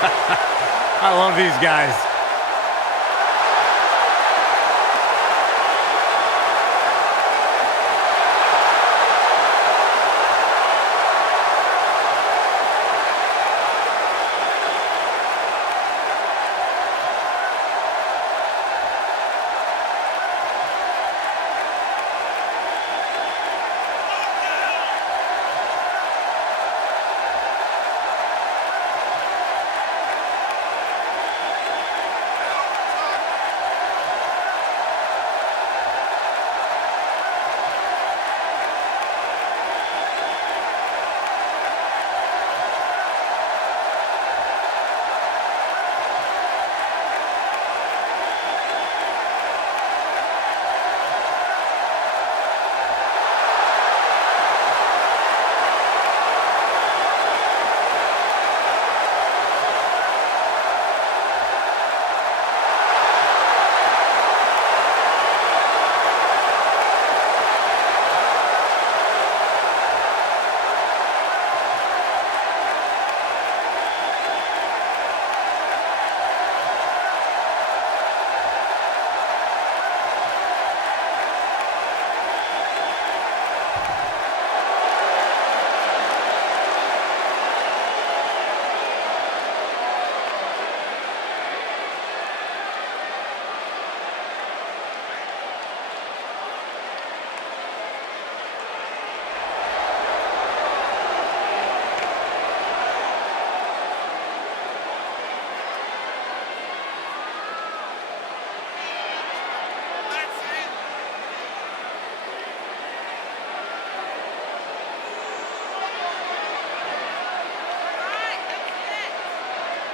I love these guys.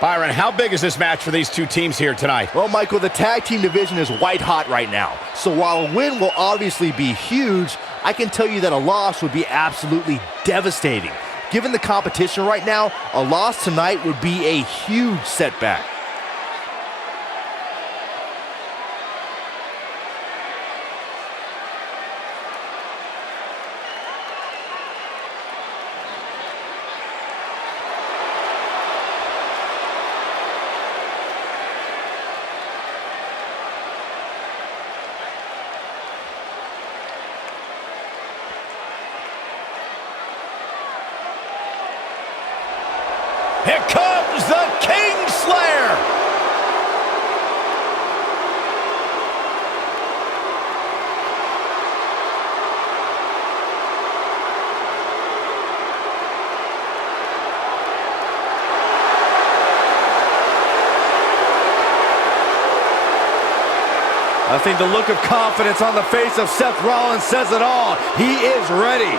Byron, how big is this match for these two teams here tonight? Well, Michael, the tag team division is white hot right now. So while a win will obviously be huge, I can tell you that a loss would be absolutely devastating. Given the competition right now, a loss tonight would be a huge setback. Here comes the Kingslayer! I think the look of confidence on the face of Seth Rollins says it all. He is ready.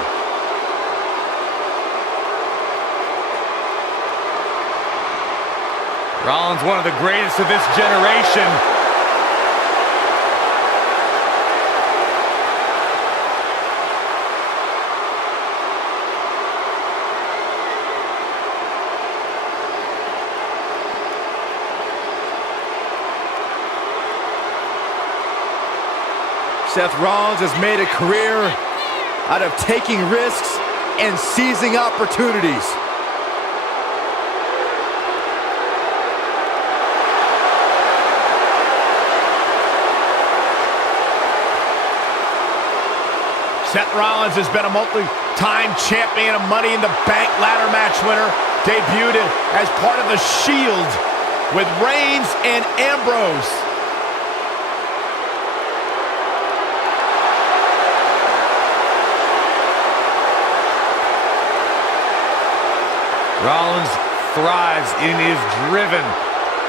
Rollins, one of the greatest of this generation. Seth Rollins has made a career out of taking risks and seizing opportunities. Seth Rollins has been a multi-time champion, a Money in the Bank ladder match winner, debuted as part of the Shield with Reigns and Ambrose. Rollins thrives and is driven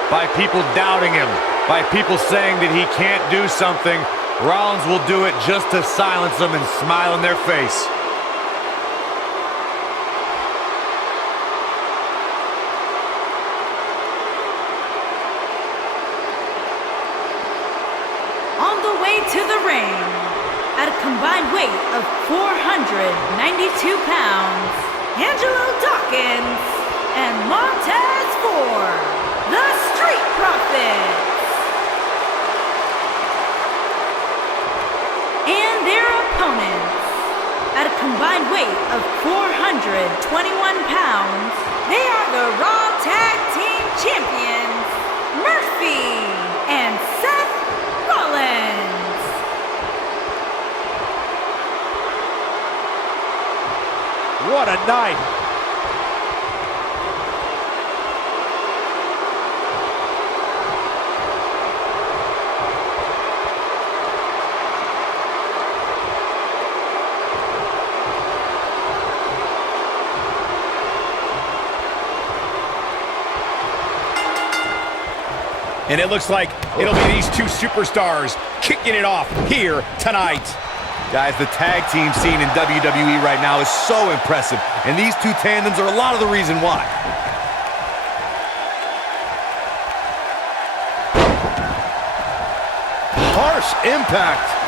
by people doubting him, by people saying that he can't do something. Rollins will do it just to silence them and smile in their face. On the way to the ring, at a combined weight of 492 pounds, Angelo Dawkins and Montez Ford, the Street Profits. And their opponents, at a combined weight of 421 pounds, they are the Raw Tag Team Champions, Murphy and Seth Rollins. What a night. And it looks like it'll be these two superstars kicking it off here tonight. Guys, the tag team scene in WWE right now is so impressive, and these two tandems are a lot of the reason why. Harsh impact.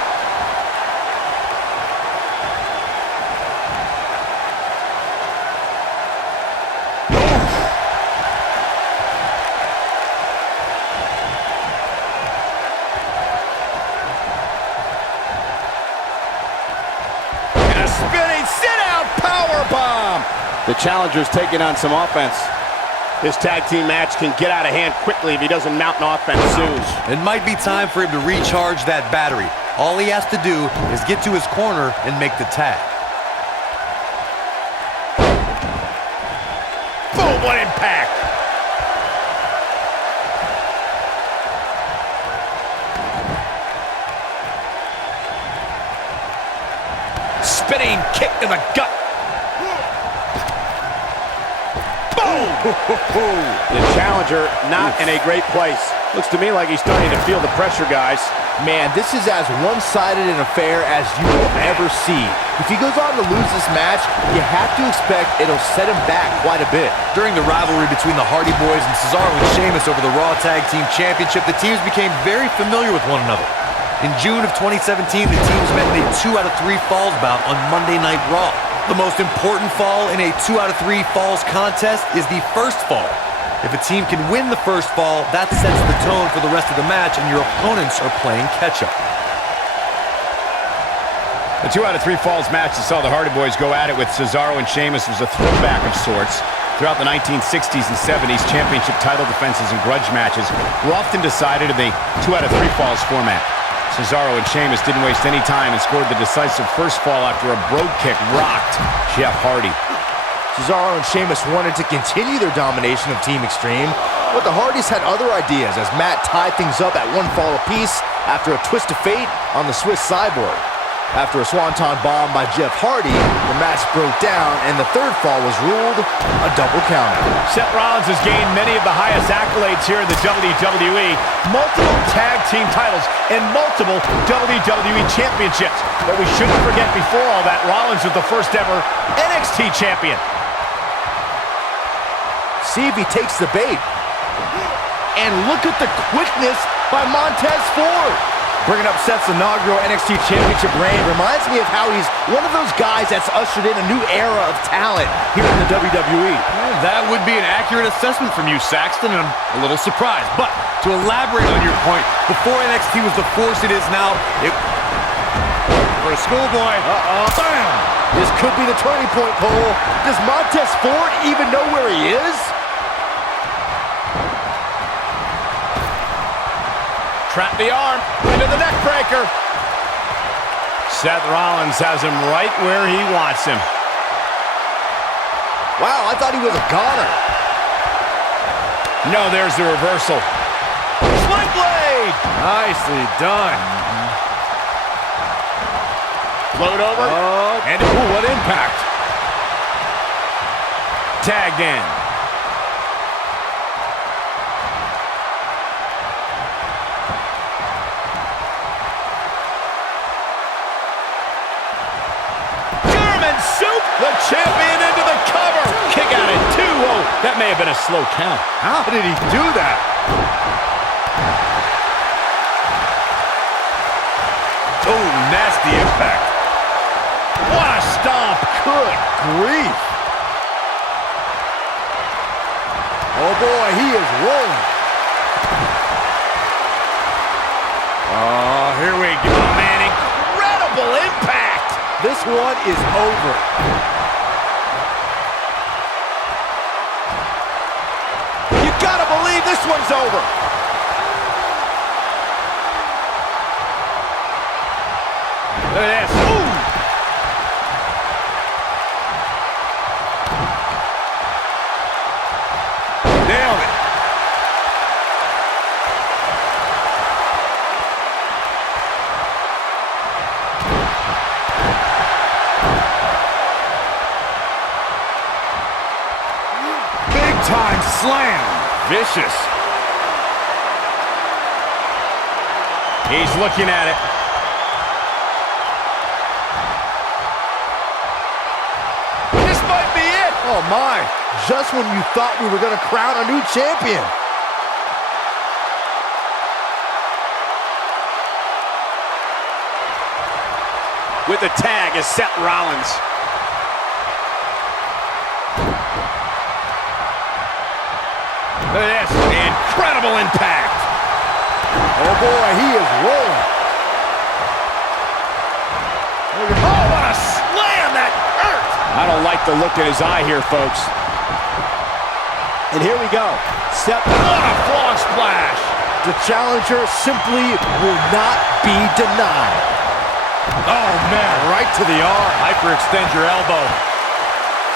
Spinning sit-out powerbomb. The challenger's taking on some offense. This tag team match can get out of hand quickly if he doesn't mount an offense soon. It might be time for him to recharge that battery. All he has to do is get to his corner and make the tag. Boom, what impact. Spinning kick to the gut. Boom! The challenger not in a great place. Looks to me like he's starting to feel the pressure, guys. Man, this is as one-sided an affair as you will ever see. If he goes on to lose this match, you have to expect it'll set him back quite a bit. During the rivalry between the Hardy Boys and Cesaro and Sheamus over the Raw Tag Team Championship, the teams became very familiar with one another. In June of 2017, the teams met in a 2 out of 3 falls bout on Monday Night Raw. The most important fall in a 2 out of 3 falls contest is the first fall. If a team can win the first fall, that sets the tone for the rest of the match, and your opponents are playing catch-up. The 2 out of 3 falls match that saw the Hardy Boys go at it with Cesaro and Sheamus was a throwback of sorts. Throughout the 1960s and 70s, championship title defenses and grudge matches were often decided in the 2 out of 3 falls format. Cesaro and Sheamus didn't waste any time and scored the decisive first fall after a brogue kick rocked Jeff Hardy. Cesaro and Sheamus wanted to continue their domination of Team Extreme, but the Hardys had other ideas as Matt tied things up at 1 fall apiece after a twist of fate on the Swiss Cyborg. After a swanton bomb by Jeff Hardy, the match broke down and the 3rd fall was ruled a double counter. Seth Rollins has gained many of the highest accolades here in the WWE, multiple tag team titles and multiple WWE championships. But we shouldn't forget before all that, Rollins was the first ever NXT champion. See if he takes the bait. And look at the quickness by Montez Ford. Bringing up Seth's inaugural NXT Championship reign reminds me of how he's one of those guys that's ushered in a new era of talent here in the WWE. Well, that would be an accurate assessment from you, Saxton, and I'm a little surprised. But to elaborate on your point, before NXT was the force it is now, for a schoolboy, Bam! This could be the turning point, Cole. Does Montez Ford even know where he is? Trap the arm into the neck breaker. Seth Rollins has him right where he wants him. Wow, I thought he was a goner. No, there's the reversal. Sling blade! nicely done. Float over. And ooh, what impact. Tagged in. German soup. The champion into the cover. Kick out at 2. Oh, that may have been a slow count. How did he do that? Oh, nasty impact. What a stomp. Good grief. Oh boy, he is rolling. Oh, here we go, man. Incredible impact. This one is over. You gotta believe This one's over. Look at this. Ooh. Nailed it. Big time slam. Vicious. He's looking at it. This might be it. Oh my, just when you thought we were gonna crown a new champion. With the tag is Seth Rollins. Look at this. Incredible impact. Oh boy, he is rolling. Oh, what a slam that hurt. I don't like the look in his eye here, folks. And here we go. Seth, what a frog splash. The challenger simply will not be denied. Oh, man, right to the arm. Hyperextend your elbow.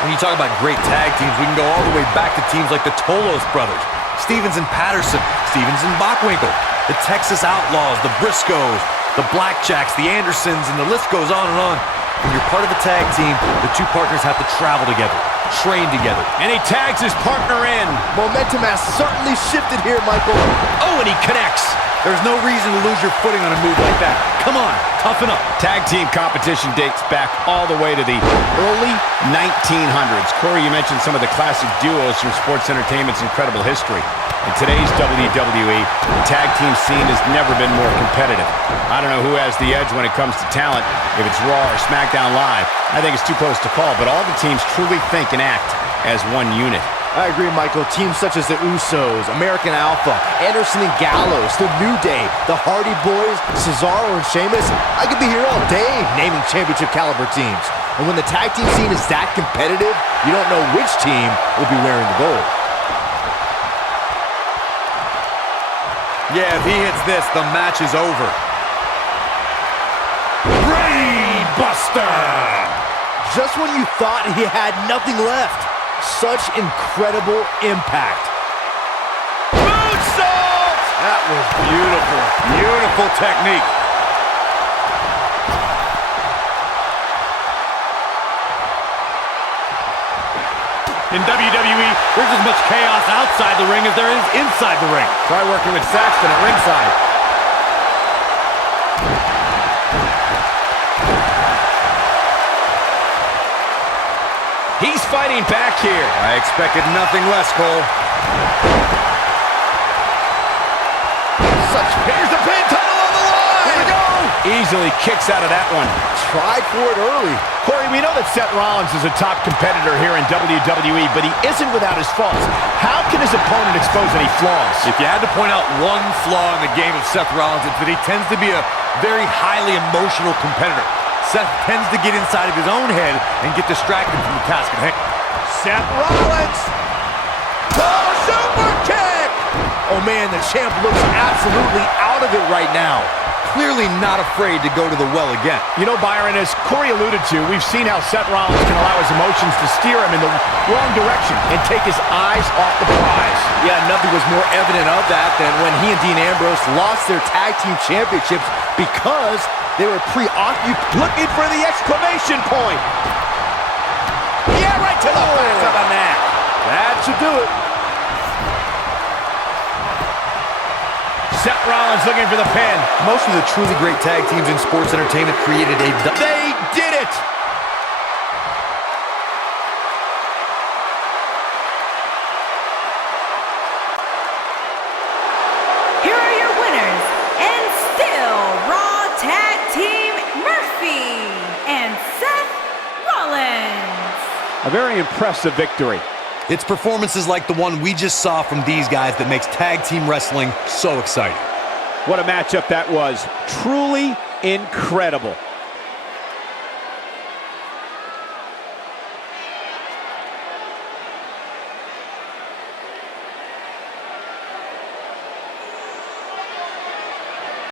When you talk about great tag teams, we can go all the way back to teams like the Tolos brothers, Stevens and Patterson, Stevens and Bockwinkel, the Texas Outlaws, the Briscoes, the Blackjacks, the Andersons, and the list goes on and on. When you're part of a tag team, the two partners have to travel together, train together. And he tags his partner in. Momentum has certainly shifted here, Michael. Oh, and he connects. There's no reason to lose your footing on a move like that. Come on, toughen up. Tag team competition dates back all the way to the early 1900s. Corey, you mentioned some of the classic duos from sports entertainment's incredible history. In today's WWE, the tag team scene has never been more competitive. I don't know who has the edge when it comes to talent, if it's Raw or SmackDown Live. I think it's too close to call, but all the teams truly think and act as one unit. I agree, Michael. Teams such as the Usos, American Alpha, Anderson and Gallows, The New Day, the Hardy Boys, Cesaro and Sheamus. I could be here all day naming championship caliber teams. And when the tag team scene is that competitive, you don't know which team will be wearing the gold. Yeah, if he hits this, the match is over. Brainbuster. Just when you thought he had nothing left. Such incredible impact. Moonsault. That was beautiful. Beautiful technique. In WWE, there's as much chaos outside the ring as there is inside the ring. Try working with Saxton at ringside. He's fighting back here. I expected nothing less, Cole. Here's the pin, title on the line. Here we go. Easily kicks out of that one. Tried for it early. Corey, we know that Seth Rollins is a top competitor here in WWE, but he isn't without his faults. How can his opponent expose any flaws? If you had to point out one flaw in the game of Seth Rollins, it's that he tends to be a very highly emotional competitor. Seth tends to get inside of his own head and get distracted from the task at hand. Seth Rollins. Oh, super kick. Oh man, the champ looks absolutely out of it right now. Clearly not afraid to go to the well again. You know, Byron, as Corey alluded to, we've seen how Seth Rollins can allow his emotions to steer him in the wrong direction and take his eyes off the prize. Yeah, nothing was more evident of that than when he and Dean Ambrose lost their tag team championships because they were preoccupied Looking for the exclamation point. Yeah, right to the back of the neck. That should do it. Seth Rollins looking for the pin. Most of the truly great tag teams in sports entertainment created a... They did it. Here are your winners, and still Raw Tag Team Murphy and Seth Rollins. A very impressive victory. It's performances like the one we just saw from these guys that makes tag team wrestling so exciting. What a matchup that was. Truly incredible.